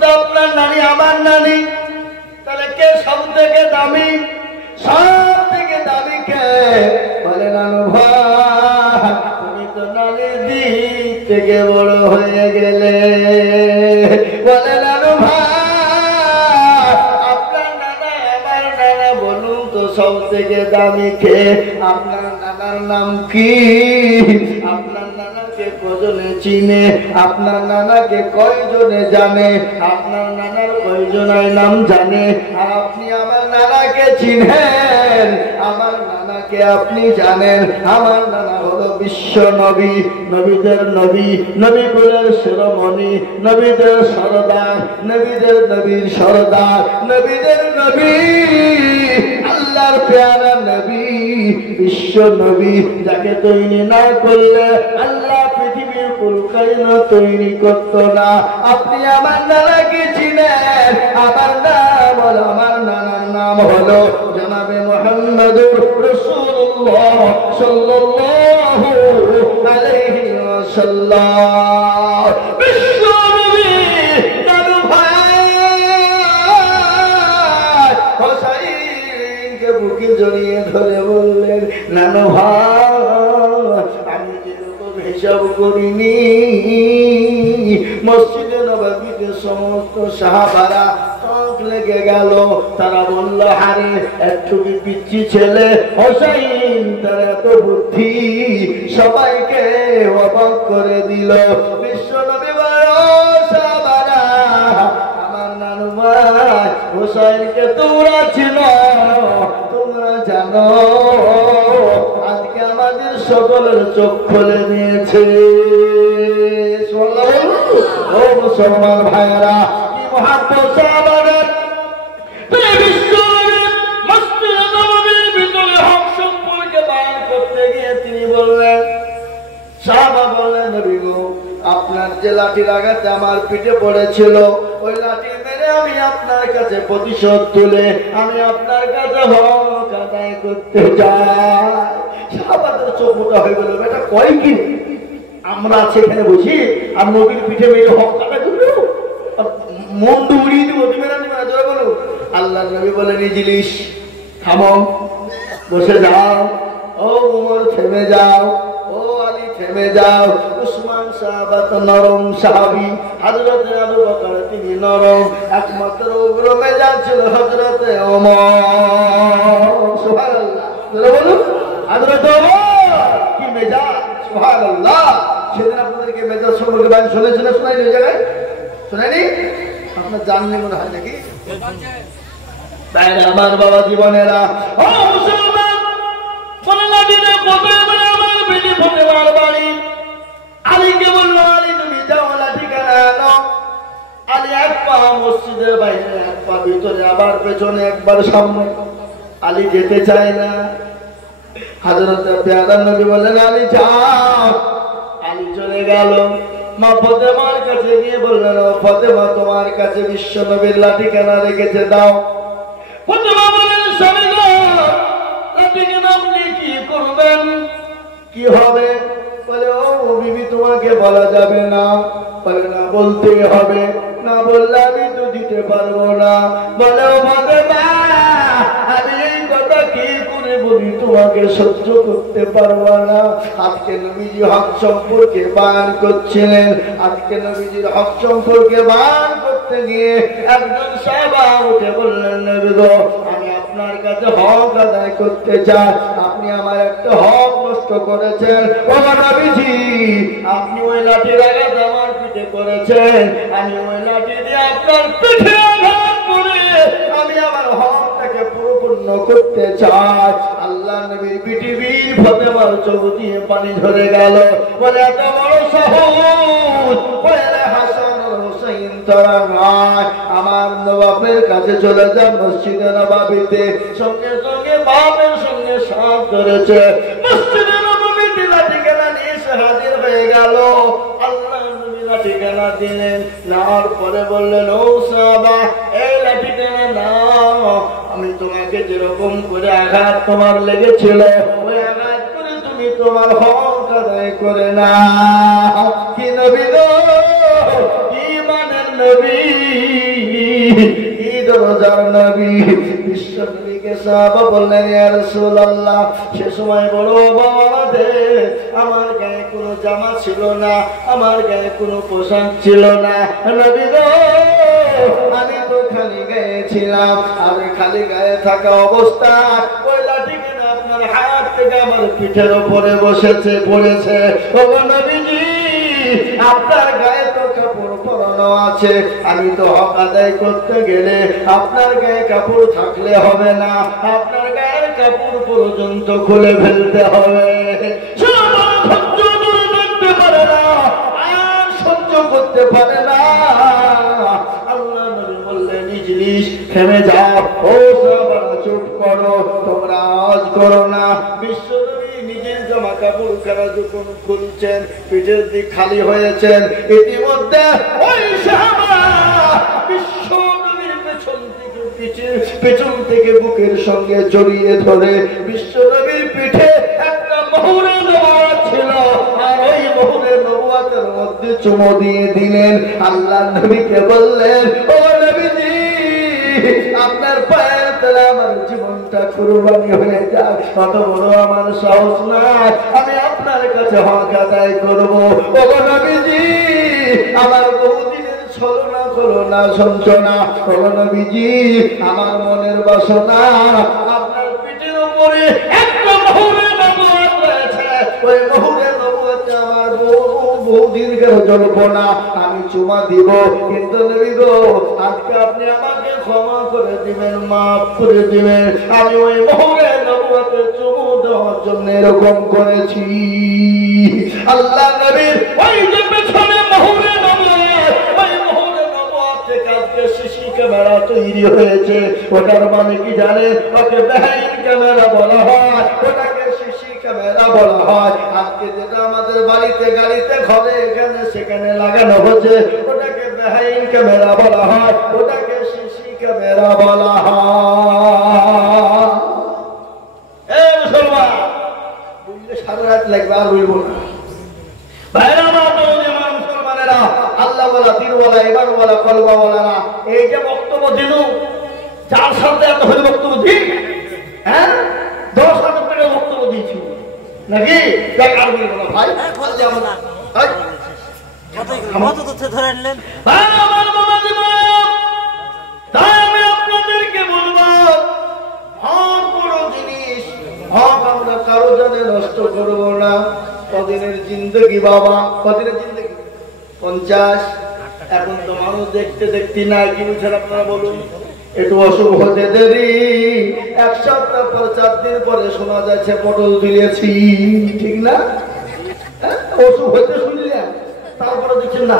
তো আপনার নানি আমার নানি, তাহলে কে সব থেকে দামি? সব থেকে দামি কে? বলে নানু ভাই তুমি তো নানির দিক থেকে বড় হয়ে গেলে। বলে নানু ভাই আপনার নানা আমার নানা, বলুন তো সব থেকে দামি কে? আপনার নানার নাম কি? আপনার নানাকে কজনে চিনে? আপনার নানাকে কয়জনে জানে? আপনার নানার কয়জনের নাম জানে? আর আপনি আমার নানাকে চিনেন, আমার নানাকে আপনি জানেন। আমার নানা হলো বিশ্ব নবী, নবীদের নবী, নবীকুলের শিরোমণি, নবীদের সরদার, নবীদের নবীর সরদার, নবীদের নবী, আল্লাহর প্যারা নবী, বিশ্ব নবী, যাকে তৈরি না করলে আল্লাহ পৃথিবীর কুল কায়নাত তৈরি করত না। আপনি আমার নানাকে চিনেন। আমার নাম হলো, আমার নানার নাম হলো জনাবে মুহাম্মদুর রাসূলুল্লাহ সাল্লাল্লাহু আলাইহি ওয়াসাল্লাম। বিশ্ব নবী নানু ভাই হোসাইনকে বুকে জড়িয়ে ধরে বললেন, নানু ভাই আমি যেরকম হিসাব করিনি, মসজিদে নববীতে সমস্ত সাহাবারা টক লেগে গেল। তারা বলল, হারে একটু পিচ্ছি ছেলে হোসাইন, তার এত বুদ্ধি, সবাইকে অবাক করে দিল। বিশ্ব নবী বড় সাহাবারা, আমার নানু ভাই হোসাইনকে তোমরা চিনো, তোমরা জানো, আজকে আমাদের সকলের চোখ খুলে দিয়েছে। ও মুসলমান ভাইয়েরা, কি মহাব্বত সাহাবাদের! বিশ্ব মসজিদে নববীর ভিতরে হক সম্পর্কে বয়ান করতে গিয়ে তিনি বললেন, সাহাবা বললেন, নবী গো আপনার যে লাঠির আঘাতে আমার পিঠে পড়েছিল, ওই লাঠি মেরে আমি আপনার কাছে প্রতিশোধ তুলে আমি আপনার কাছে হক আদায় করতে চাই। সাহাবাদের চোখ মোটা হয়ে গেল, এটা কয় কি? আমরা সেখানে বসি আর নবীর পিঠে মেরে হক আদায় করবো, মন উড়িয়ে দিব, দিবে না দিবে না, জোরে বলো। আল্লাহ নবী বলেন, ইজলিস, থামো, বসে যাও। ও উমর থেমে যাও, ও আলী থেমে যাও। উসমান সাহাবাত নরম সাহাবী, হযরতে আবু বকর তিনি নরম, একমাত্র উগ্র মেজাজ ছিল হযরতে ওমর। সুবহানাল্লাহ, জোরে বলুন, হযরতে ওমর কি মেজাজ! সুবহানাল্লাহ। সেদিন আপনাদেরকে মেজাজ সম্পর্কে বয়ান শুনেছেন না শোনাইনি? ওই জায়গায় শোনাইনি? আপনার জাননি মনে হয় নাকি? তাই আমার বাবা জীবনেরা, ও মুসলমান, আলীকে বলল, আলী তুমি যাও লাঠি কেনা আনো। আলী এক পা মসজিদের বাইরে, এক পা ভিতরে, আবার পেছনে, একবার সামনে। আলী যেতে চায় না। হযরতে পেয়ারা নবী বললেন, আলী যাও। আলী চলে গেল। মা ফাতেমার কাছে গিয়ে বললেন, ও ফাতেমা তোমার কাছে বিশ্ব নবীর লাঠি কেনা রেখেছে, দাও। ফাতেমা বললেন, স্বামী গো লাঠি কেনা আপনি কি করবেন? কি হবে? বলে, ও বিবি তোমাকে বলা যাবে না। বলে, না বলতে হবে, না বললে আমি তো দিতে পারবো না। বলে, ও ফাতেমা আমি এই কথা কি করে বলি, তোমাকে সহ্য করতে পারবো না। আজকে নবীজি হক সম্পর্কে বয়ান করছিলেন, আজকে নবীজির হক সম্পর্কে বয়ান করতে গিয়ে একজন সাহাবা উঠে বললেন, নবী গো আমি আপনার কাছে হক আদায় করতে চাই, আপনি আমার একটা হক নষ্ট করেছেন। ও নবীজি আপনি ওই লাঠির আঘাত আমার পিঠে করেছেন, আমি ওই লাঠি দিয়ে আপনার পিঠে আঘাত করে আমি আমার হকটাকে পরিপূর্ণ করতে চাই। আল্লাহ নবীর পৃথিবীর ফাতেমার চোখ দিয়ে পানি ঝরে গেল। বলে, এত বড় সাহস! বলে, হাসান হুসাইন তোরা নয়, আমার নবাবের কাছে চলে যা মসজিদে নববীতে। সঙ্গে সঙ্গে বাপের সঙ্গে সাথ ধরেছে, মসজিদে নববীতে লাঠি কেনা নিয়ে এসে হাজির হয়ে গেল। আল্লাহ নবী লাঠি কেনা দিলেন, নেওয়ার পরে বললেন, ও সাহাবা এই লাঠি কেনা নাও, আমি তোমাকে যেরকম করে আঘাত তোমার লেগেছিল ওই আঘাত করে তুমি তোমার হক আদায় করে না। কি নবী গো, কি মানেন নবী ঈদ রোজার নবী বিশ্ব নবীকে সাহাবা বললেন ইয়া রাসূলুল্লাহ সে সময় বড় অভাবে আমার গায়ে কোনো জামা ছিল না আমার গায়ে কোনো পোশাক ছিল না নবী গো আমি তো খালি গায়ে ছিলাম আর খালি গায়ে থাকা অবস্থা ওই লাঠিকে আপনার হাত থেকে আমার পিঠের উপরে বসেছে পড়েছে ও নবীজি আপনার গায়ে তো কাপড় পরানো আছে আমি তো হক আদায় করতে গেলে আপনার গায়ে কাপড় থাকলে হবে না আপনার গায়ের কাপড় পর্যন্ত খুলে ফেলতে হবে সহ্য করতে পারে না আল্লাহ নবী বললেন ইজলিস থেমে যাও ও সাহাবারা চুপ করো তোমরা আওয়াজ করো না বিশ্ব নবী নিজের জামা কাপড় খানা যখন খুলছেন পিঠের দিক খালি হয়েছেন ইতিমধ্যে ওই সাহাবা বিশ্ব নবীর পেছন থেকে বুকের সঙ্গে জড়িয়ে ধরে বিশ্ব নবীর পিঠে একটা মোহরে নবুয়ত ছিল আর ওই মোহরে নবুয়তের মধ্যে চুমো দিয়ে দিলেন আল্লাহ নবীকে বললেন ও নবীজি আপনার পায়ের তলে আমার জীবনটা কুরবানি হয়ে যাক কত বড় আমার সাহস না আমি আপনার কাছে হক আদায় করবো ও নবীজি আমার বহুদিনের ছলনা করোনা সঞ্চনা ও নবীজি আমার মনের বাসনা আপনার পিঠের উপরে একটা মোহরে নবুয়ত রয়েছে ওই মোহরে নবুয়তে আমার বহুদিনকার জল্পনা আমি চুমা দিব কিন্তু নবী গো আজকে আপনি আমাকে ক্ষমা করে দিবেন মাফ করে দিবেন আমি ওই মোহরে নবুয়তে চুমু দেওয়ার জন্য এরকম করেছি আল্লাহ নবীর ওই যে পেছনে মোহরে নবুয়ত ওই মোহরে নবুয়ত থেকে আজকে সিসি ক্যামেরা তৈরি হয়েছে ওটার মানে কি জানেন ওকে বেহাইন ক্যামেরা বলা হয় ওটাকে সিসি ক্যামেরা বলা হয় আজকে যেটা আমাদের বাড়িতে গাড়িতে ঘরে এখানে সেখানে লাগানো হচ্ছে ওটাকে বেহাইন ক্যামেরা বলা হয় ওটাকে সিসি ক্যামেরা বলা হয় এই মুসলমান বুঝলে সারা রাত লাগবে আর বলবো না ভাইরা আমার মুসলমানেরা আল্লাহ বলা দিন বলা এবার বলা কলবা বলা না এই যে বক্তব্য দিল যার সাথে এত হলে বক্তব্য দিই হ্যাঁ 10,000 টাকা বক্তব্য দিয়েছি নাকি দেখ আর বলবো না ভাই কত তথ্য ধরে আনলেন ভাই আমার বাবা জীবন তাই আমি আপনাদেরকে বলবো হক বড় জিনিস হক আমরা কারো জানে নষ্ট করবো না কদিনের জিন্দগি বাবা কদিনের জিন্দগি 50 এখন তো মানুষ দেখতে দেখতে নাই কি বুঝছেন আপনারা বলুন একটু অসুখ হতে দেরি 1 সপ্তাহ পর 4 দিন পরে শোনা যাচ্ছে পটল দিয়েছি ঠিক না অসুখ হতে শুনলেন তারপরে দেখছেন না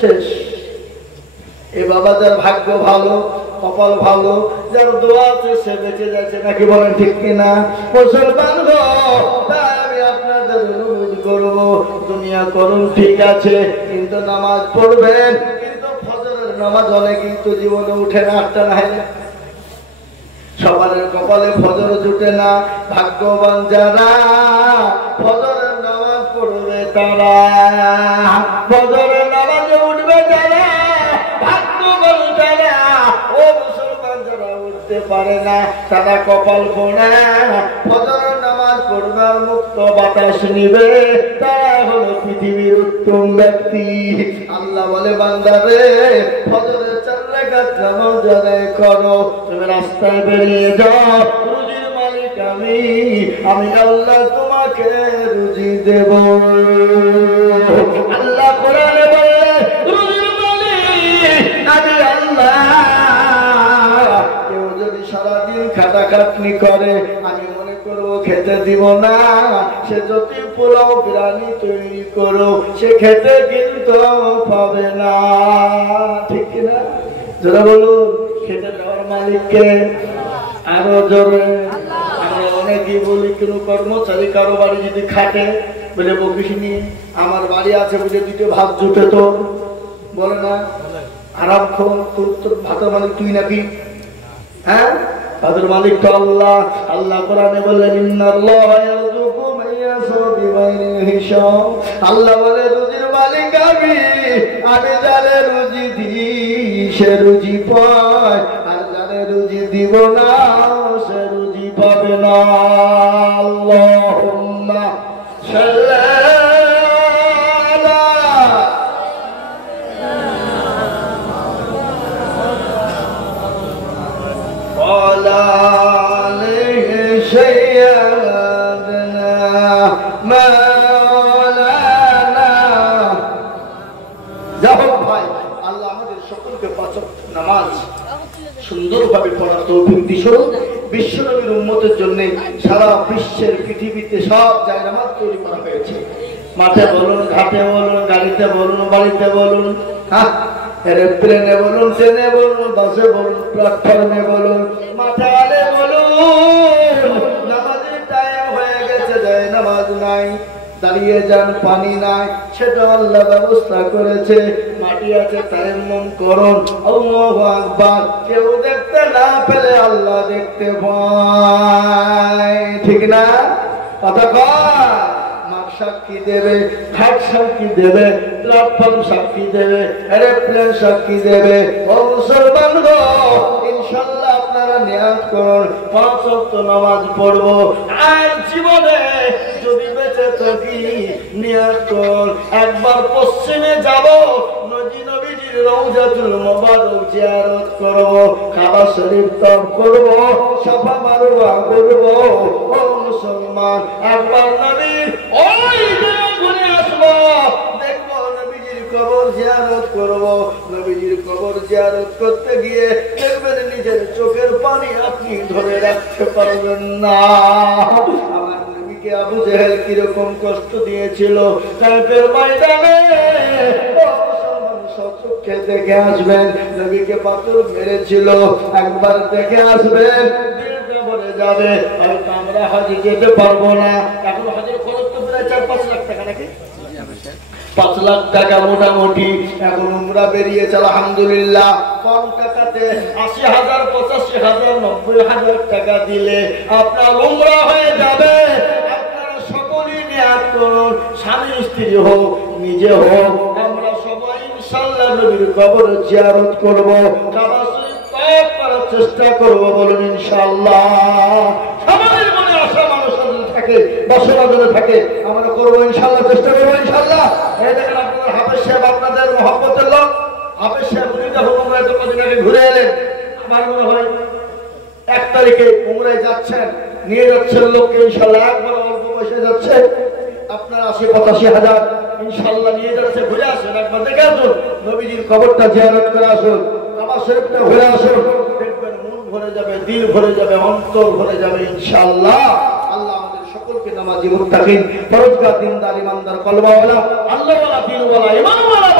শেষ এ বাবা যার ভাগ্য ভালো কপাল ভালো যার দোয়া আছে সে বেঁচে যাচ্ছে নাকি বলেন ঠিক কিনা মুসলমান গো তাই আমি আপনাদের অনুরোধ করবো দুনিয়া করুন ঠিক আছে কিন্তু নামাজ পড়বেন কিন্তু ফজরের নামাজ হলে কিন্তু জীবনে উঠে না আটটা না সবার কপালে ফজর জুটে না ভাগ্যবান যারা ফজরের নামাজ পড়বে তারা ফজরের নামাজে উঠবে যারা ভাগ্যবান যারা ও মুসলমান যারা উঠতে পারে না তারা কপাল ফোড়া ফজরের নামাজ পড়বে আর মুক্ত বাতাস নিবে তারা হলো পৃথিবীর উত্তম ব্যক্তি আল্লাহ বলে বান্দারে ফজরের 4 রাকাত নামাজ আদায় করো তুমি রাস্তায় বেরিয়ে যাও রুজির মালিক আমি আল্লাহ তোমাকে রুজি দেব আল্লাহ কোরআনে বলে রুজির মালিক আমি আল্লাহ কেউ যদি সারাদিন খাটাখাটনি করে আমি মনে করবো খেতে দিব না সে যদি পোলাও বিরিয়ানি তৈরি করো সে খেতে কিন্তু পাবে না ঠিক কিনা যারা বলুন খেতে দেওয়ার মালিককে আরো জোরে আমরা অনেকেই বলি কোনো কর্মচারী কারো বাড়ি যদি খাটে বলে বকিস নিয়ে আমার বাড়ি আছে বুঝে দিতে ভাত জুটে তো বলে না আরাম খোর তোর ভাতের মালিক তুই নাকি হ্যাঁ ভাতের মালিক তো আল্লাহ আল্লাহ কোরআনে বললেন ইন্নাল্লাহা ইয়ারযুকু মান ইয়াশাউ বিগাইরি হিসাব আল্লাহ বলে রুজির রুমালি খাবি, আমি যারে রুজি দিই সে রুজি পায়, আর যারে রুজি দিব না সে রুজি পাবে না। আল্লাহুম্মা সাল্লি আলা আলাইহি সাইয়্যিদানা মাওলানা। যাই হোক ভাই, আল্লাহ আমাদের সকলকে পাঁচ ওয়াক্ত নামাজ সুন্দরভাবে পড়ার তৌফিক দিয়েছেন। বিশ্বনবীর উম্মতের জন্য সারা বিশ্বের পৃথিবীতে সব জায়গায় নামাজ তৈরি করা হয়েছে। মাঠে বলুন, ঘাটে বলুন, গাড়িতে বলুন, বাড়িতে বলুন, হ্যাঁ এরোপ্লেনে বলুন, ট্রেনে বলুন, বাসে বলুন, প্ল্যাটফর্মে বলুন, মাঠে আলে বলুন, নামাজের টাইম হয়ে গেছে, যায় নামাজ নাই, দাঁড়িয়ে যান, পানি নাই, সেটা আল্লাহ ব্যবস্থা করেছে। মাটি আছে, তায়াম্মুম করুন, আল্লাহু আকবার। কেউ দেখতে না পেলে আল্লাহ দেখতে পায়, ঠিক না? কথা কয়, মাঠ সাক্ষী দেবে, ঘাট সাক্ষী দেবে, প্ল্যাটফর্ম সাক্ষী দেবে, এরোপ্লেন সাক্ষী দেবে। ও মুসলমান গো, ইনশাআল্লাহ আপনারা নিয়াত করুন, 5 ওয়াক্ত নামাজ পড়বো। আর জীবনে যদি বেঁচে থাকি নিয়াত করুন, একবার পশ্চিমে যাব, নবীজির রওজাতুল মুবারক জিয়ারত করব, কাবা শরীফ তওয়াফ করব, সাফা মারওয়া করব। ও মুসলমান, একবার নবীর ওই জায়গা ঘুরে আসবো, দেখবো নবীজির কবর জিয়ারত করব। নবীজির কবর জিয়ারত করতে গিয়ে দেখবেন নিজের চোখের পানি আপনি ধরে রাখতে পারবেন না। আমার নবীকে আবু জেহেল কিরকম কষ্ট দিয়েছিল কাফের ময়দানে, চোখে দেখে আসবেন। নবীকে পাথর মেরেছিল, একবার দেখে আসবেন, দিলটা ভরে যাবে। হয়তো আমরা হজে যেতে পারবো না, এখন হজের খরচ তো প্রায় 4-5 লাখ টাকা নাকি, 5 লাখ টাকা মোটামুটি। এখন উমরা বেরিয়েছে আলহামদুলিল্লাহ, কম টাকাতে 80,000, 85,000, 90,000 টাকা দিলে আপনার উমরা হয়ে যাবে। আপনারা সকলেই নিয়াত করুন, স্বামী স্ত্রী হোক, নিজে হোক, আমরা সবাই ইনশাআল্লাহ নবীর কবর জিয়ারত করব, কাবা শরীফ তওয়াফ করার চেষ্টা করব। বলুন ইনশাআল্লাহ। সবাই মনে আশা মানুষের থাকে, বসবাদরে থাকে, আমরা করবো ইনশাআল্লাহ, চেষ্টা করবো ইনশাআল্লাহ। এই দেখেন আপনাদের হাফেজ সাহেব, আপনাদের মহব্বতের লোক হাফেজ সাহেব, উনি যখন উমরায় তো কদিন আগে ঘুরে এলেন, আমার মনে হয় 1 তারিখে উমরায় যাচ্ছেন, নিয়ে যাচ্ছেন লোককে ইনশাআল্লাহ, একবার অল্প পয়সা যাচ্ছে, আপনার 80-85,000 ইনশাআল্লাহ নিয়ে যাচ্ছে। ঘুরে আসুন, একবার দেখে আসুন, নবীজির কবরটা জিয়ারত করে আসুন, কাবা শরীফটা ঘুরে আসুন, দেখবেন মন ভরে যাবে, দিল ভরে যাবে, অন্তর ভরে যাবে ইনশাআল্লাহ। আল্লাহ আমাদের সকলকে নামাজি মুত্তাকিন, পরহেজগার, দিনদার, ইমানদার, কলমাওয়ালা, আল্লাহওয়ালা, দিনওয়ালা, ইমানওয়ালা